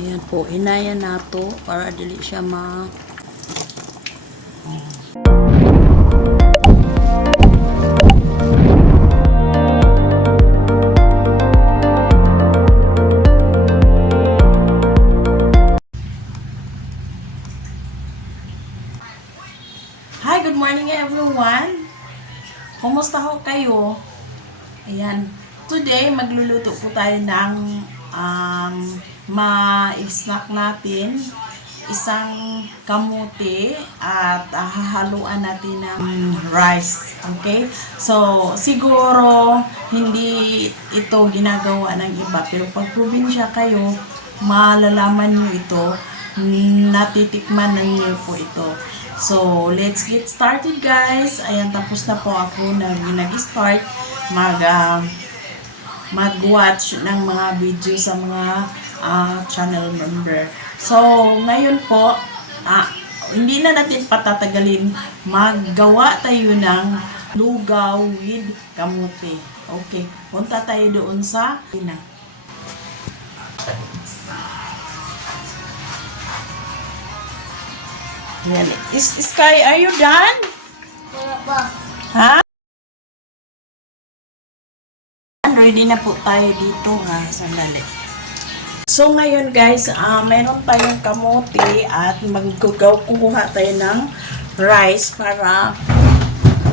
Ayan po, inayan nato para dili siya ma Hi, good morning everyone. Kumusta ho kayo? Ayan. Today, magluluto po tayo ng ma-snack natin. Isang kamuti at hahaluan natin ng rice. Okay? So, siguro hindi ito ginagawa ng iba. Pero pag probinsya kayo, malalaman nyo ito. Natitikman na nyo po ito. So, let's get started guys. Ayan, tapos na po ako nag-start mag-watch ng mga video sa mga channel member. So, ngayon po, hindi na natin patatagalin. Maggawa tayo ng lugaw with kamote. Okay, punta tayo doon sa ina. Yan. Sky, are you done? Wala pa. Ha? Ready na po tayo dito ha. Sandali. So ngayon guys, meron tayong kamote at kukuha tayo ng rice para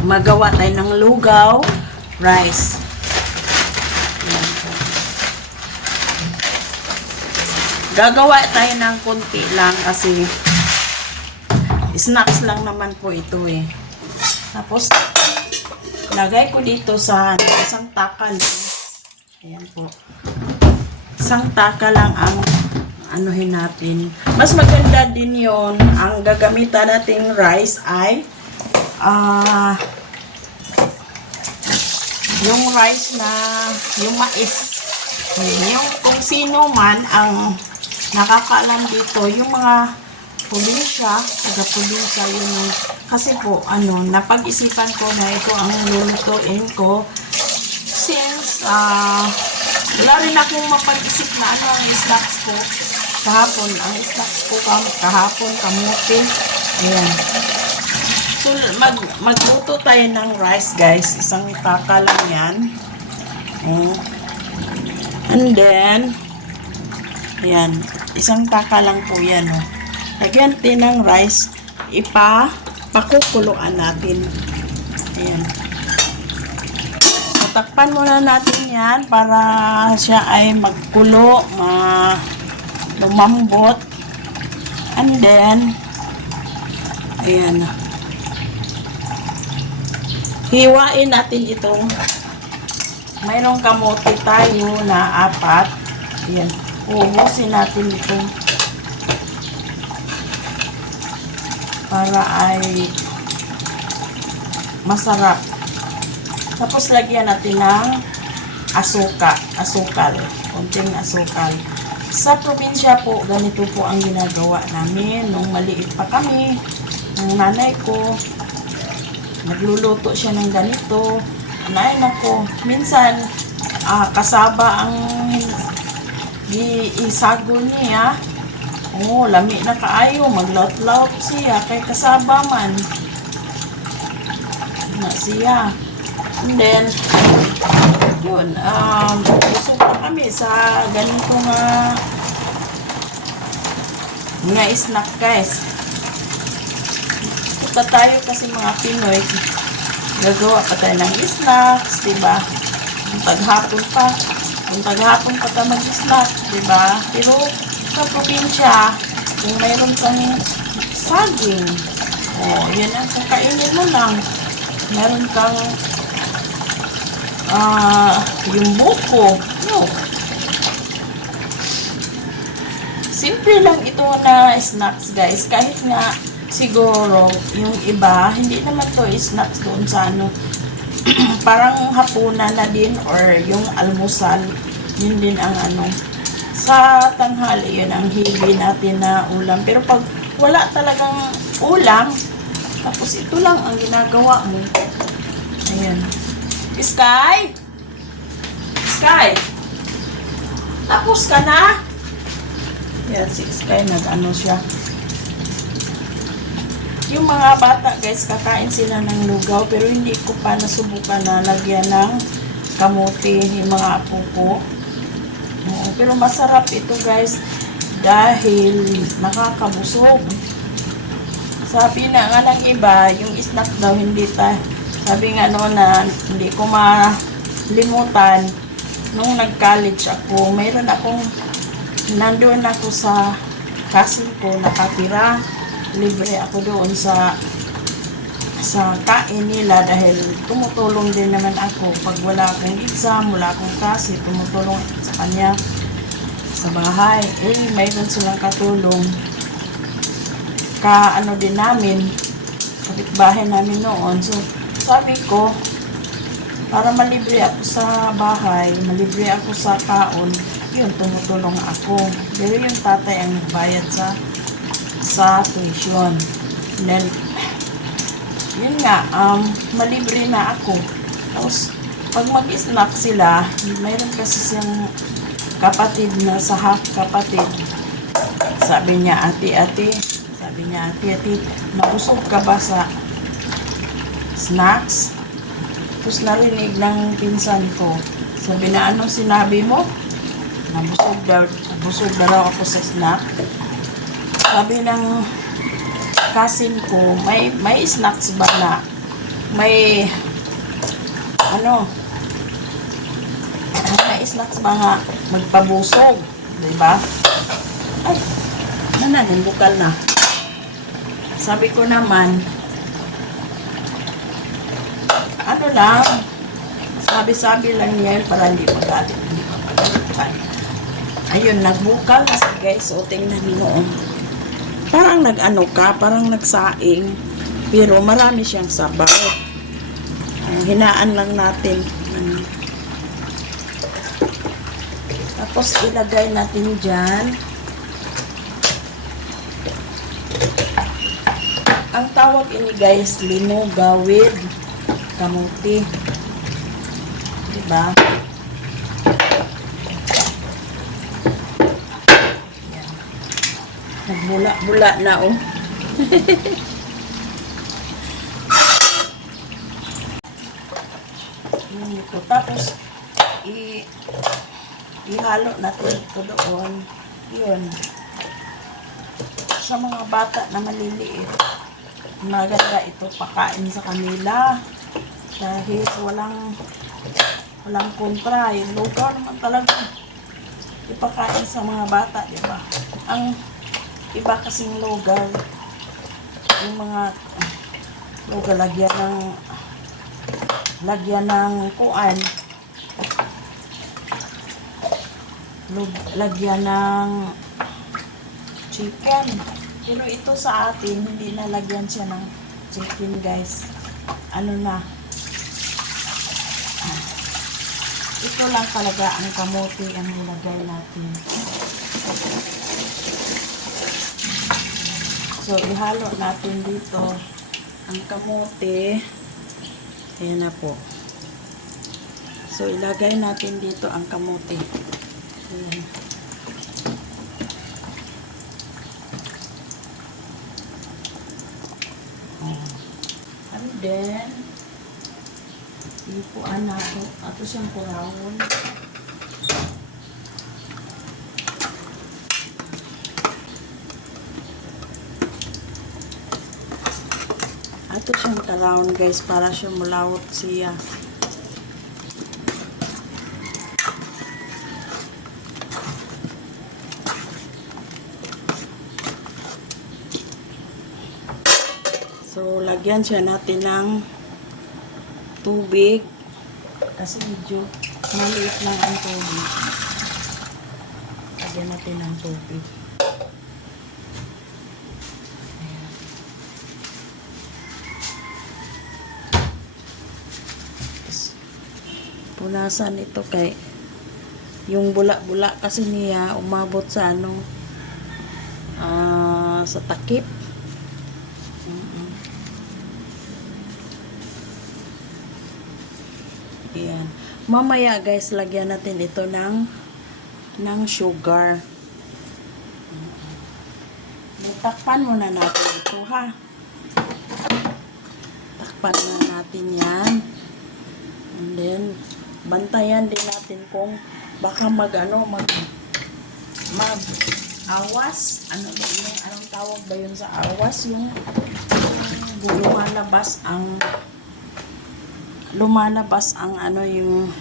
magawa tayo ng lugaw rice. Yan po. Gagawa tayo ng konti lang kasi snacks lang naman po ito eh. Tapos, lagay ko dito sa isang taka lang. Ayan po. Isang taka lang ang anuhin natin. Mas maganda din yon. Ang gagamitan nating rice ay yung rice na yung mais. Yung kung sino man ang nakakaalam dito, yung mga probinsya, taga-probinsya yun. Kasi po, napag-isipan ko na ito ang lulutuin ko since wala rin akong mapag-isip na ano ang snacks ko kahapon. Ang snacks ko kahapon, kamote. Ayan. So, magluto tayo ng rice, guys. Isang taka lang yan. And then, ayan. Isang taka lang po yan, oh. Lagyan natin ng rice, pakukuluan natin. Ayan. Tatakpan muna natin yan para siya ay magkulo, lumambot. And then, ayan. Hiwain natin itong, mayroong kamote tayo na 4. Ayan. Ubusin natin itong para ay masarap. Tapos lagyan natin ng asukal. Konting asukal. Sa probinsya po, ganito po ang ginagawa namin. Nung maliit pa kami, ng nanay ko, nagluluto siya ng ganito. Anayin ako. Minsan, kasaba ang isagol niya. Oh, lami na kaayo, maglaut-laut siya kay kasaba man na siya. And then yun, busog pa kami sa ganito nga snack guys. Punta tayo kasi mga Pinoy, gagawa pa tayo ng snacks, diba? Paghapon pa tayo mag-snack, diba? Pero sa probinsya, kung mayroon kang saging, yan ang kakainin mo lang. Meron kang yung buko, simple lang ito na snacks guys. Kahit nga siguro yung iba, hindi naman to snacks doon sa parang hapunan na din or yung almusal, yun din ang sa tanghali, yun ang hibi natin na ulam. Pero pag wala talagang ulam, tapos ito lang ang ginagawa mo. Ayan. Sky? Sky? Tapos ka na? Yan, si Sky, nag-ano siya. Yung mga bata, guys, kakain sila ng lugaw, pero hindi ko pa nasubukan na lagyan ng kamote yung mga apo ko. Pero masarap ito, guys, dahil nakakabusog. Sabi na nga ng iba, yung snack daw hindi sabi nga noon na hindi ko malimutan nung nag-college ako. Mayroon akong nandoon ako sa castle ko, nakatira. Libre ako doon sa kain nila dahil tumutulong din naman ako. Pag wala akong exam, wala akong klase, tumutulong sa kanya sa bahay. Mayroon silang katulong. Ano din namin, kapitbahay namin noon. So, sabi ko, para malibre ako sa bahay, malibre ako sa kaon, yun, tumutulong ako. Pero yung tatay ang bayad sa tuition. And then, yun nga, malibre na ako. Tapos, pag mag-snack sila, mayroon kasi siyang kapatid na sa half kapatid. Sabi niya, ate, nabusog ka ba sa snacks? Tapos narinig ng pinsan ko. Sabi na, anong sinabi mo? Nabusog na raw ako sa snack. Sabi ng cousin ko, may snacks ba na? May snacks ba nga magpabusog? Diba? Ay, bukal na. Sabi ko naman, sabi lang niya para hindi magalit, hindi mapagalitan. Ayun, nagbukal kasi guys, so tingnan niyo. Parang parang nagsaing, pero marami siyang sabaw. Hinaan lang natin. Tapos ilagay natin dyan. Ang tawag ini guys, linugaw with kamote. Diba? Yan. Nagbula-bula na oh. Ito. Tapos ihalo natin ito doon. Yun. Sa mga bata na maliliit, maganda ito pakain sa kanila dahil walang kontra. Yung lugaw naman talaga ipakain sa mga bata, diba? Ang iba kasing lugaw, yung mga lugaw lagyan ng kuan, lagyan ng chicken. Pero ito sa atin, hindi nalagyan siya ng chicken, guys. Ito lang talaga ang kamote ang nilagay natin. So, ihalo natin dito ang kamote. Ayan na po. So, ilagay natin dito ang kamote. Ayan. And then, ipuan na ako. Ato siyang kurawon. Ato siyang kurawon guys para siya mulawot siya. So, lagyan siya natin ng tubig. Kasi medyo maliit lang ang tubig. Lagyan natin ng tubig. Ayan. Punasan ito kay yung bula-bula kasi niya umabot sa sa takip. Ayan. Mamaya guys, lagyan natin ito ng sugar. takpan muna natin ito, ha. Takpan na natin yan. And then, bantayan din natin kung baka mag-awas. Ano ba yung, anong tawag ba yun sa awas? Yung lumalabas ang ano yung,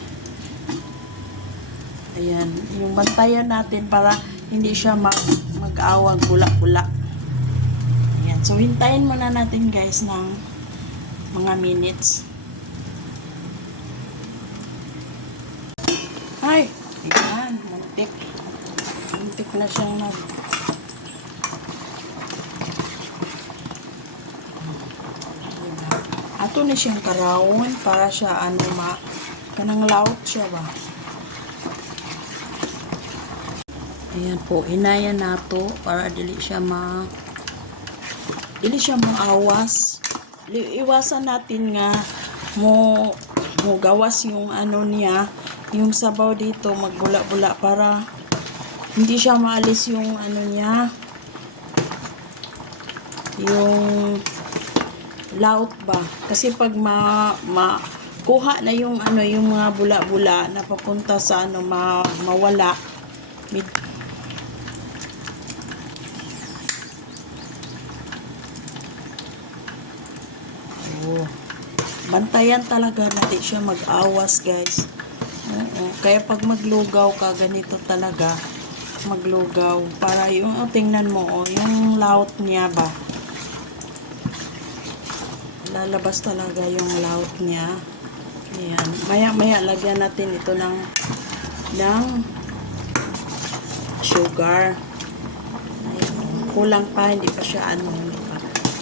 ayan, yung bantayan natin para hindi siya mag-awag bula-bula. Ayan, so hintayin muna natin guys ng mga minutes. Ay, ayan, muntik na siyang ato na siyang karawon para siya kanang laot siya ba. Ayan po, inayan nato para dili siya maawas. Iwasan natin nga mo gawas yung ano niya, yung sabaw dito magbula-bula para hindi siya maalis yung ano niya, yung laot ba. Kasi pag kuha na yung ano, yung mga bula-bula na papunta sa ano, mawala. Bantayan talaga natin siya mag-awas guys. Kaya pag maglugaw ka, ganito talaga maglugaw para yung tingnan mo yung laot niya ba, lalabas talaga yung laot niya. Ayan, maya lagyan natin ito ng sugar. Ayan, kulang pa, hindi pa siya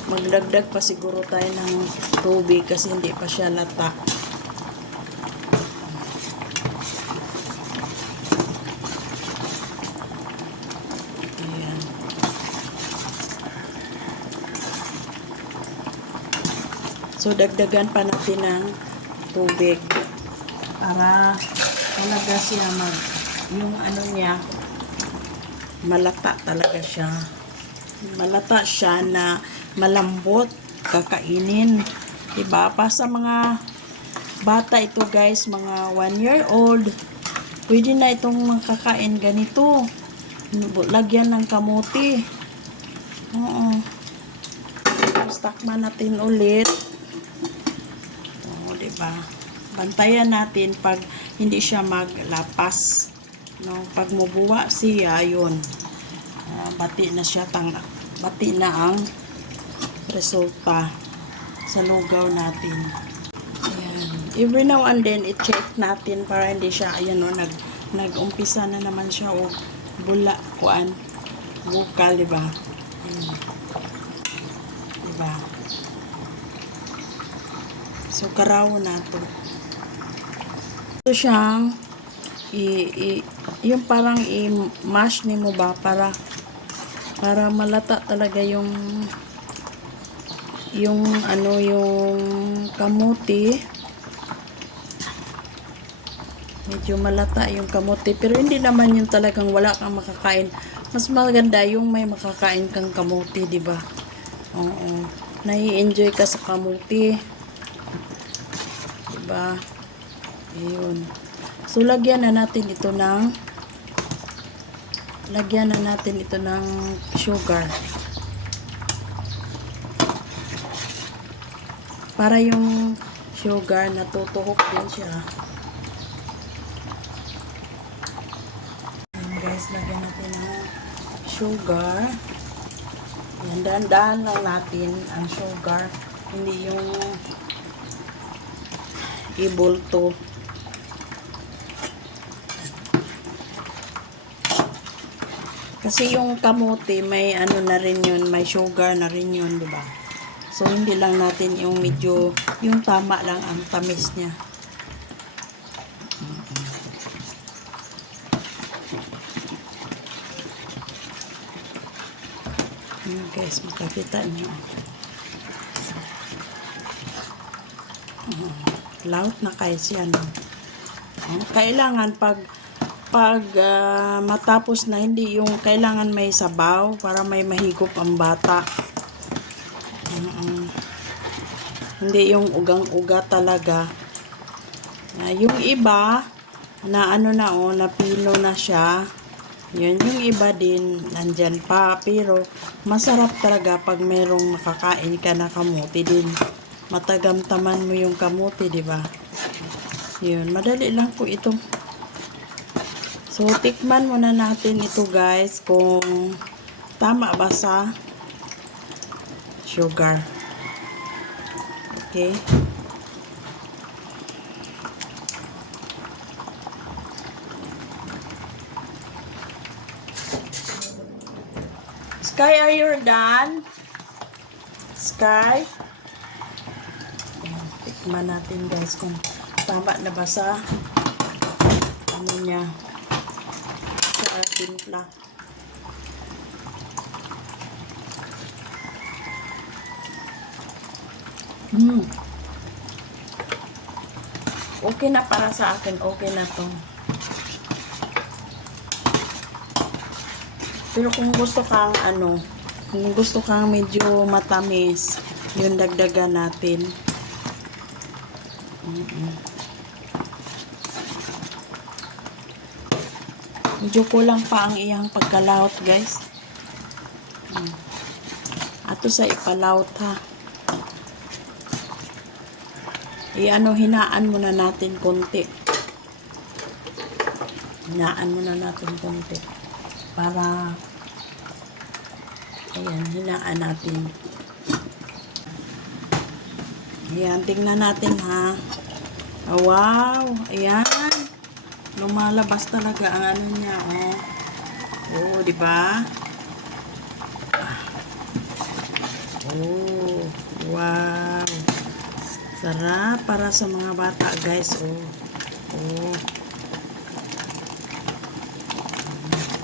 magdagdag pa siguro tayo ng tubig kasi hindi pa siya lata. Ayan. So dagdagan pa natin ng tubig para talaga siya yung ano niya malata talaga siya. Malata siya na malambot kakainin, diba? Pa sa mga bata ito guys, mga 1 year old, pwede na itong makakain ganito. Lagyan ng kamuti. Tapos takman natin ulit. Diba? Bantayan natin pag hindi siya maglapas, no? Pag mubuwa siya, yun, bati na siya, bati na ang resulta sa lugaw natin. Ayan. Every now and then, i-check natin para hindi siya, ayan o, nag-umpisa na naman siya o bukal, diba? Diba? So, karaw na to. Ito siyang yung parang i-mash ni mo ba para malata talaga yung ano, yung kamuti. Medyo malata yung kamuti, pero hindi naman yung talagang wala kang makakain. Mas maganda yung may makakain kang kamuti, di ba? Oo. Nai-enjoy ka sa kamuti. Di ba? Ayun. So lagyan na natin ito ng sugar. Para yung sugar natutuhok din siya. Ayan guys, lagyan natin ng sugar. Ayan, dahan-dahan lang natin ang sugar. Hindi yung ibulto. Kasi yung kamote may ano na rin yun, may sugar na rin yun, di ba? So, hindi lang natin yung medyo, yung tama lang ang tamis niya. Ayan guys, makakita niyo. Laut na kayo siya, no? Kailangan pag pag matapos na, hindi yung kailangan may sabaw para may mahigop ang bata. Hindi yung ugang-uga talaga. Yung iba na napilo na siya. Yun, yung iba din nandyan pa, pero masarap talaga pag merong makakain ka na kamuti din. Matagamtaman mo yung kamuti, di ba? Yun, madali lang po ito. So, tikman muna natin ito guys kung tama ba sa sugar. Okay. Sky, are you done? Sky? Tikman natin guys kung tama na ba sa niya sa timpla. Okay na para sa akin. Okay na to. Pero kung gusto kang kung gusto kang medyo matamis, yun dagdagan natin. Medyo kulang pa ang iyang pagkalawot, guys. Ato sa ipalawot ha. Hinaan muna natin konti. Hinaan muna natin konti. Para ayan, hinaan natin. Ayan, tingnan natin ha. Oh, wow, ayan. Lumalabas talaga ang niya, oh. Oh, di ba? Oh, wow. Sarap para sa mga bata, guys, oh. Oh.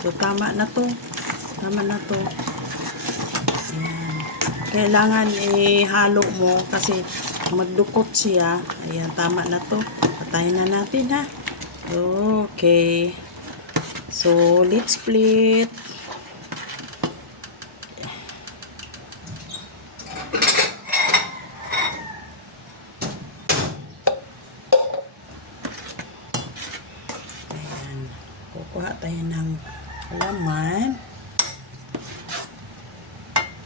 So, tama na to. Tama na to. Ayan. Kailangan ihalo mo kasi magdukot siya. Ayan, tama na to. Patayin na natin, ha. Okay. So, let's split. Ayan. Kukuha tayo ng laman.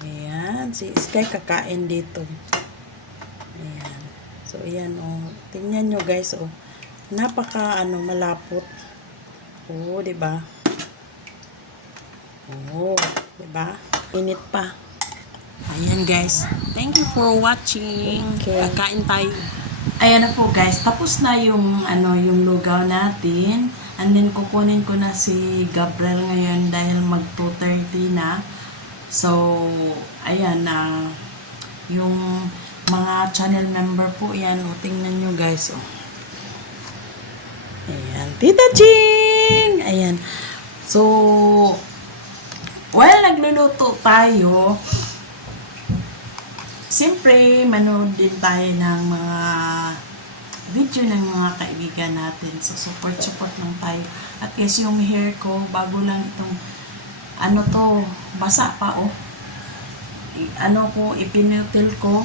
Ayan. Si Sky kakain dito. Ayan. So, ayan, oh. Tingnan nyo, guys, oh. Napaka, malapot. Oh, diba? Oh, diba? Init pa. Ayan, guys. Thank you for watching. Okay. Kakain tayo. Ayan na po, guys. Tapos na yung, yung lugaw natin. And then, kukunin ko na si Gabriel ngayon dahil mag 2:30 na. So, ayan na. Yung mga channel member po, yan. O, tingnan nyo, guys. O. Ayan. Tita Ching! Ayan. So, while nagluluto tayo, siyempre, manood din tayo ng mga video ng mga kaibigan natin. So, support lang tayo. At guys, yung hair ko, bago lang itong, basa pa, oh. Ipinutol ko.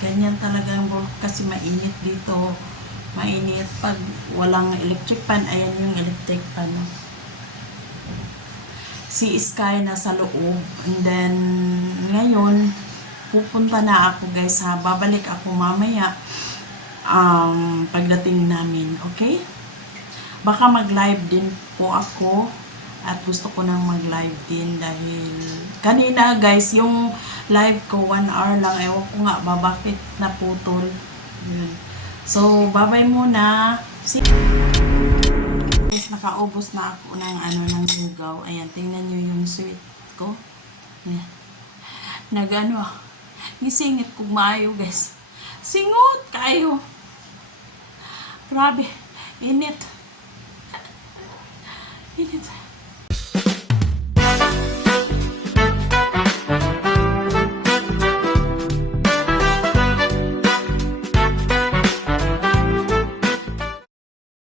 Ganyan talagang kasi mainit dito. Mainit pag walang electric fan. Ayan yung electric fan. Si Sky na sa loob. And then, ngayon, pupunta na ako, guys, ha. Babalik ako mamaya pagdating namin. Okay? Baka mag-live din po ako. At gusto ko nang mag-live din dahil kanina, guys, yung live ko 1 hour lang. Ewan ko nga bakit naputol. Yun. So, bye-bye muna. See? Guys, nakaubos na ako ng lugaw. Ayan, tingnan nyo yung sweet ko. Ayan. Nisingit kong maayo, guys. Singot kayo. Grabe. Init. Init.